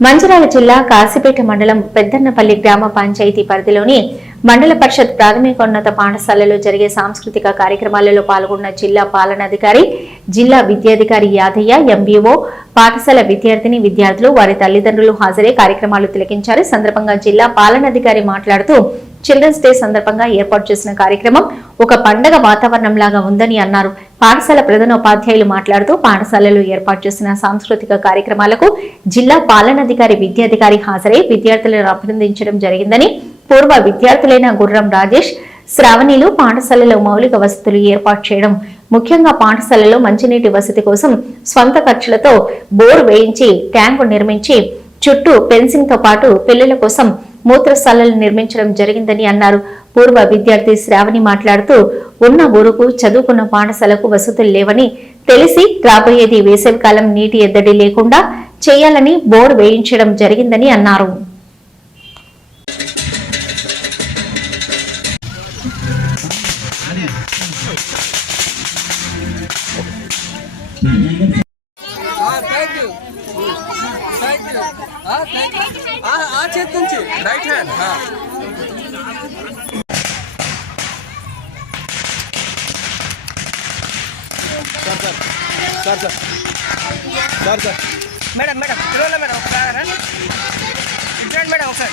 మంచిర్యాల జిల్లా కాసిపేట మండలం పెద్దన్నపల్లి గ్రామ పంచాయతీ పరిధిలోని మండల పరిషత్ ప్రాథమికోన్నత పాఠశాలలో జరిగే సాంస్కృతిక కార్యక్రమాలలో పాల్గొన్న జిల్లా పాలనాధికారి జిల్లా విద్యాధికారి యాదయ్య ఎంబీఓ పాఠశాల విద్యార్థిని విద్యార్థులు వారి తల్లిదండ్రులు హాజరై కార్యక్రమాలు తిలకించారు. సందర్భంగా జిల్లా పాలనాధికారి మాట్లాడుతూ చిల్డ్రన్స్ డే సందర్భంగా ఏర్పాటు చేసిన కార్యక్రమం ఒక పండగ వాతావరణం లాగా ఉందని అన్నారు. పాఠశాల ప్రధానోపాధ్యాయులు మాట్లాడుతూ పాఠశాలలో ఏర్పాటు చేసిన సాంస్కృతిక కార్యక్రమాలకు జిల్లా పాలనాధికారి విద్యాధికారి హాజరై విద్యార్థులను అభినందించడం జరిగిందని పూర్వ విద్యార్థులైన గుర్రం రాజేష్ శ్రావణిలు పాఠశాలలో మౌలిక వసతులు ఏర్పాటు చేయడం. ముఖ్యంగా పాఠశాలలో మంచినీటి వసతి కోసం స్వంత ఖర్చులతో బోర్ వేయించి ట్యాంకు నిర్మించి చుట్టూ ఫెన్సింగ్తో పాటు పిల్లల కోసం మూత్రశాలలు నిర్మించడం జరిగిందని అన్నారు. పూర్వ విద్యార్థి శ్రావణి మాట్లాడుతూ ఉన్న ఊరుకు చదువుకున్న పాఠశాలకు వసతులు లేవని తెలిసి రాబోయేది వేసవికాలం నీటి ఎద్దడి లేకుండా చేయాలని బోర్ వేయించడం జరిగిందని అన్నారు. राइट हैंड हाँ। Sir sir sir sir sir sir madam madam चलो ना। Madam madam sir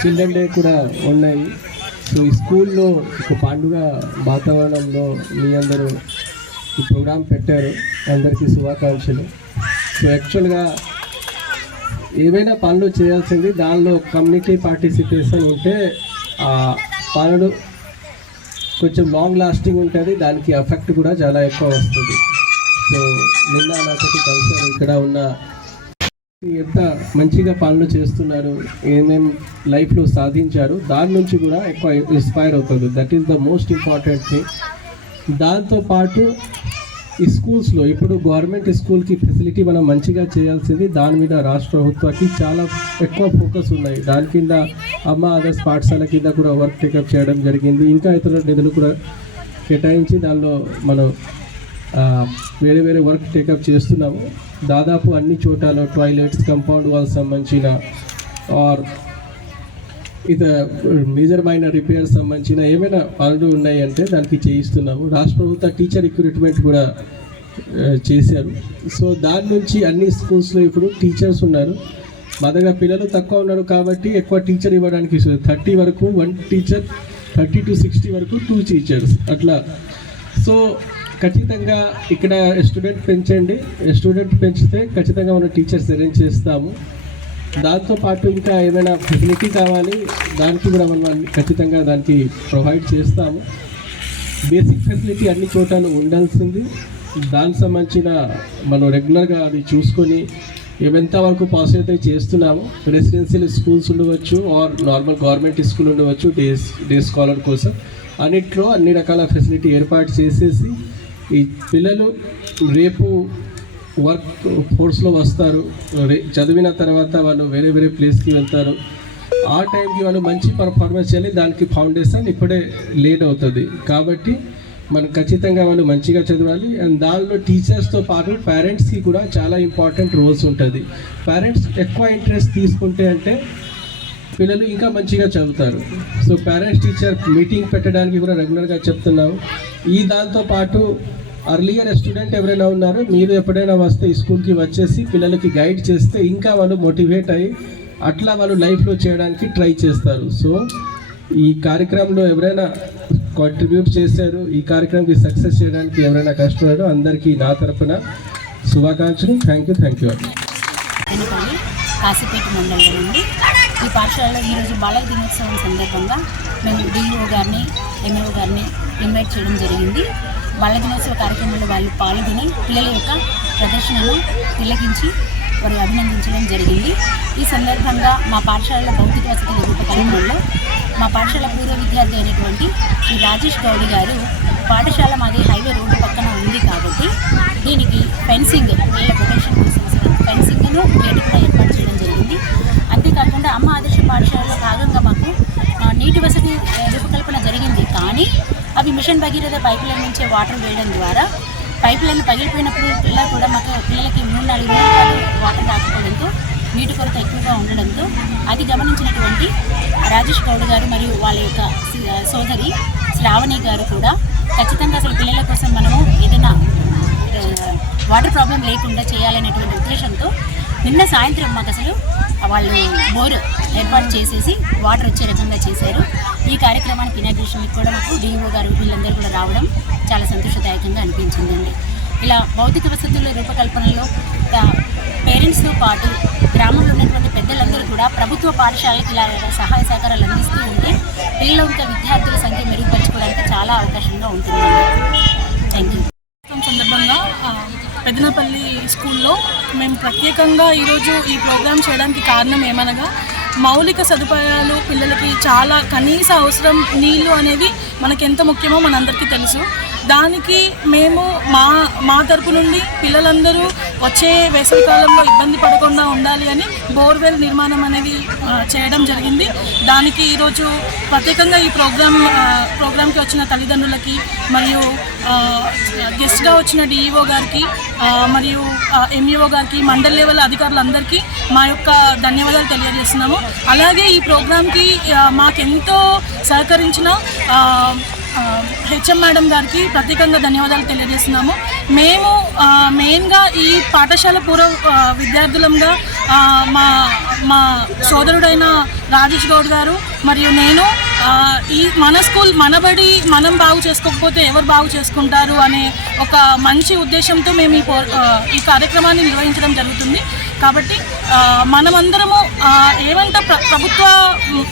children day కూడా ఉన్నాయి. సో ఈ స్కూల్లో ఒక పండుగ వాతావరణంలో మీ అందరూ ఈ ప్రోగ్రాం పెట్టారు. అందరికీ శుభాకాంక్షలు. సో యాక్చువల్గా ఏవైనా పనులు చేయాల్సింది దానిలో కమ్యూనిటీ పార్టిసిపేషన్ ఉంటే ఆ పనులు కొంచెం లాంగ్ లాస్టింగ్ ఉంటుంది. దానికి ఎఫెక్ట్ కూడా చాలా ఎక్కువ వస్తుంది. సో నిన్న నాతోటి కలిసి ఇక్కడ ఉన్న ఎంత మంచిగా పనులు చేస్తున్నారు ఏమేం లైఫ్లో సాధించారు దాని నుంచి కూడా ఎక్కువ ఇన్స్పైర్ అవుతుంది. That is the most important thing దాంతోపాటు ఈ స్కూల్స్లో ఇప్పుడు గవర్నమెంట్ స్కూల్కి ఫెసిలిటీ మనం మంచిగా చేయాల్సింది దాని మీద రాష్ట్ర ప్రభుత్వానికి చాలా ఎక్కువ ఫోకస్ ఉన్నాయి. దాని కింద అమ్మ ఆదర్శ పాఠశాల కింద కూడా వర్క్ టేకప్ చేయడం జరిగింది. ఇంకా ఇతర నిధులు కూడా కేటాయించి దానిలో మనం వేరే వేరే వర్క్ టేకప్ చేస్తున్నాము. దాదాపు అన్ని చోటాలో టాయిలెట్స్ కంపౌండ్ వాళ్ళకి సంబంధించిన ఆర్ ఇత మేజర్మైన రిపేర్ సంబంధించిన ఏమైనా పనులు ఉన్నాయి అంటే దానికి చేయిస్తున్నాము. రాష్ట్ర ప్రభుత్వ టీచర్ రిక్రూట్మెంట్ కూడా చేశారు. సో దాని నుంచి అన్ని స్కూల్స్లో ఇప్పుడు టీచర్స్ ఉన్నారు. మా దగ్గర పిల్లలు తక్కువ ఉన్నారు కాబట్టి ఎక్కువ టీచర్ ఇవ్వడానికి థర్టీ వరకు one teacher thirty to sixty వరకు టూ టీచర్స్ అట్లా. సో ఖచ్చితంగా ఇక్కడ స్టూడెంట్ పెంచండి. స్టూడెంట్ పెంచితే ఖచ్చితంగా మనం టీచర్స్ అరేంజ్ చేస్తాము. దాంతో పాటు ఇంకా ఏమైనా ఫెసిలిటీ కావాలి దానికి కూడా మనం ఖచ్చితంగా దానికి ప్రొవైడ్ చేస్తాము. బేసిక్ ఫెసిలిటీ అన్ని చోట్ల ఉండాల్సింది. దానికి సంబంధించిన మనం రెగ్యులర్గా అది చూసుకొని ఎంత వరకు పాసిబుల్ అయితే చేస్తున్నాము. రెసిడెన్షియల్ స్కూల్స్ ఉండవచ్చు ఆర్ నార్మల్ గవర్నమెంట్ స్కూల్ ఉండవచ్చు డేస్ డే స్కాలర్ కోసం. అన్నిట్లో అన్ని రకాల ఫెసిలిటీ ఏర్పాటు చేసేసి ఈ పిల్లలు రేపు వర్క్ ఫోర్స్లో వస్తారు. చదివిన తర్వాత వాళ్ళు వేరే వేరే ప్లేస్కి వెళ్తారు. ఆ టైంకి వాళ్ళు మంచి పర్ఫార్మెన్స్ చేయాలి. దానికి ఫౌండేషన్ ఇప్పుడే లేట్ అవుతుంది. కాబట్టి మనం ఖచ్చితంగా వాళ్ళు మంచిగా చదవాలి. అండ్ దానిలో టీచర్స్తో పాటు పేరెంట్స్కి కూడా చాలా ఇంపార్టెంట్ రోల్స్ ఉంటుంది. పేరెంట్స్ ఎక్కువ ఇంట్రెస్ట్ తీసుకుంటే అంటే పిల్లలు ఇంకా మంచిగా చదువుతారు. సో పేరెంట్స్ టీచర్ మీటింగ్ పెట్టడానికి కూడా రెగ్యులర్గా చెప్తున్నాము. ఈ దాంతో పాటు అర్లియర్ స్టూడెంట్ ఎవరైనా ఉన్నారో మీరు ఎప్పుడైనా వస్తే ఈ స్కూల్కి వచ్చేసి పిల్లలకి గైడ్ చేస్తే ఇంకా వాళ్ళు మోటివేట్ అయ్యి అట్లా వాళ్ళు లైఫ్లో చేయడానికి ట్రై చేస్తారు. సో ఈ కార్యక్రమంలో ఎవరైనా కాంట్రిబ్యూట్ చేశారు ఈ కార్యక్రమంకి సక్సెస్ చేయడానికి ఎవరైనా కష్టపడారో అందరికీ నా తరపున శుభాకాంక్షలు. థ్యాంక్ యూ థ్యాంక్ యూ అండి కాశీపేట మండలం నుండి ఈ పాఠశాలలో ఈరోజు బాలల దినోత్సవం సందర్భంగా మేము డిఈఓ గారిని ఎంఏఓ గారిని ఇన్వైట్ చేయడం జరిగింది. బాల దినోత్సవ కార్యక్రమంలో వాళ్ళు పాల్గొని పిల్లల యొక్క ప్రదర్శనను తిలకించి వారు అభినందించడం జరిగింది. ఈ సందర్భంగా మా పాఠశాలలో భౌతిక వసతుల రూపకల్పనలో మా పాఠశాల పూర్వ విద్యార్థి అయినటువంటి శ్రీ రాజేష్ గౌడి గారు పాఠశాల మాది హైవే రోడ్డు పక్కన ఉంది కాబట్టి దీనికి ఫెన్సింగ్ పిల్లల ప్రొటెక్షన్ కోసం ఫెన్సింగ్ను గేటు కూడా ఏర్పాటు చేయడం జరిగింది అంతేకాకుండా అమ్మ ఆదర్శ పాఠశాలలో భాగంగా మాకు ఆ, నీటి వసతి ఆ, రూపకల్పన జరిగింది కానీ అవి మిషన్ భగీరథ పైప్ లైన్ నుంచే వాటర్ వేయడం ద్వారా పైప్ లైన్ పగిలిపోయినప్పుడు పిల్లలు కూడా మాకు పిల్లలకి మూడు నాలుగు వాటర్ రాకపోవడంతో నీటి కొరత ఎక్కువగా ఉండడంతో అది గమనించినటువంటి రాజేష్ గౌడ్ గారు మరియు వాళ్ళ యొక్క సోదరి శ్రావణి గారు కూడా ఖచ్చితంగా అసలు పిల్లల కోసం మనము ఏదైనా వాటర్ ప్రాబ్లం లేకుండా చేయాలనేటువంటి ఉద్దేశంతో నిన్న సాయంత్రం మాకు అసలు వాళ్ళు బోర్ ఏర్పాటు చేసేసి వాటర్ వచ్చే రకంగా చేశారు. ఈ కార్యక్రమానికి ఇనాగ్రేషన్కి కూడా మాకు డిఓ గారు వీళ్ళందరూ కూడా రావడం చాలా సంతోషదాయకంగా అనిపించిందండి. ఇలా భౌతిక వసతుల రూపకల్పనలో పేరెంట్స్తో పాటు గ్రామంలో ఉన్నటువంటి పెద్దలందరూ కూడా ప్రభుత్వ పాఠశాలకి ఇలా సహాయ సహకారాలు అందిస్తూ ఉంటే పిల్లల యొక్క విద్యార్థుల సంఖ్య మెరుగుపరచుకోవడానికి చాలా అవకాశంగా ఉంటుంది థ్యాంక్ యూ సందర్భంగా పెదనపల్లి స్కూల్లో మేము ప్రత్యేకంగా ఈరోజు ఈ ప్రోగ్రాం చేయడానికి కారణం ఏమనగా మౌలిక సదుపాయాలు పిల్లలకి చాలా కనీస అవసరం నీళ్ళు అనేది మనకి ఎంత ముఖ్యమో మనందరికీ తెలుసు. దానికి మేము మా మా తరపు నుండి పిల్లలందరూ వచ్చే వేసవి కాలంలో ఇబ్బంది పడకుండా ఉండాలి అని బోర్వెల్ నిర్మాణం అనేది చేయడం జరిగింది. దానికి ఈరోజు ప్రత్యేకంగా ఈ ప్రోగ్రామ్ ప్రోగ్రామ్కి వచ్చిన తల్లిదండ్రులకి మరియు గెస్ట్గా వచ్చిన డిఈఓ గారికి మరియు ఎంఈఓ గారికి మండల్ లెవెల్ అధికారులందరికీ మా యొక్క ధన్యవాదాలు తెలియజేస్తున్నాము. అలాగే ఈ ప్రోగ్రామ్కి మాకెంతో సహకరించిన హెచ్ఎం మేడం గారికి ప్రత్యేకంగా ధన్యవాదాలు తెలియజేస్తున్నాము. మేము మెయిన్గా ఈ పాఠశాల పూర్వ విద్యార్థులంగా మా మా సోదరుడైన రాజేష్ గౌడ్ గారు మరియు నేను ఈ మన స్కూల్ మనబడి మనం బాగు చేసుకోకపోతే ఎవరు బాగు చేసుకుంటారు అనే ఒక మంచి ఉద్దేశంతో మేము ఈ కార్యక్రమాన్ని నిర్వహించడం జరుగుతుంది. కాబట్టి మనమందరము ఆ, ఏమంటే ప్ర- ప్రభుత్వ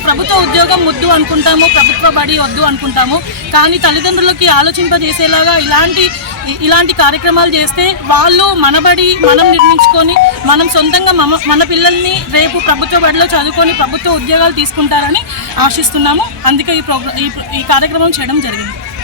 ప్రభుత్వ ఉద్యోగం వద్దు అనుకుంటాము ప్రభుత్వ బడి వద్దు అనుకుంటాము కానీ తల్లిదండ్రులకి ఆలోచింపజేసేలాగా ఇలాంటి ఇలాంటి కార్యక్రమాలు చేస్తే వాళ్ళు మనబడి మనం నిర్మించుకొని మనం సొంతంగా మన మన పిల్లల్ని రేపు ప్రభుత్వ బడిలో చదువుకొని ప్రభుత్వ ఉద్యోగాలు తీసుకుంటారని ఆశిస్తున్నాము. అందుకే ఈ ప్రోగ్రా ఈ కార్యక్రమం చేయడం జరిగింది.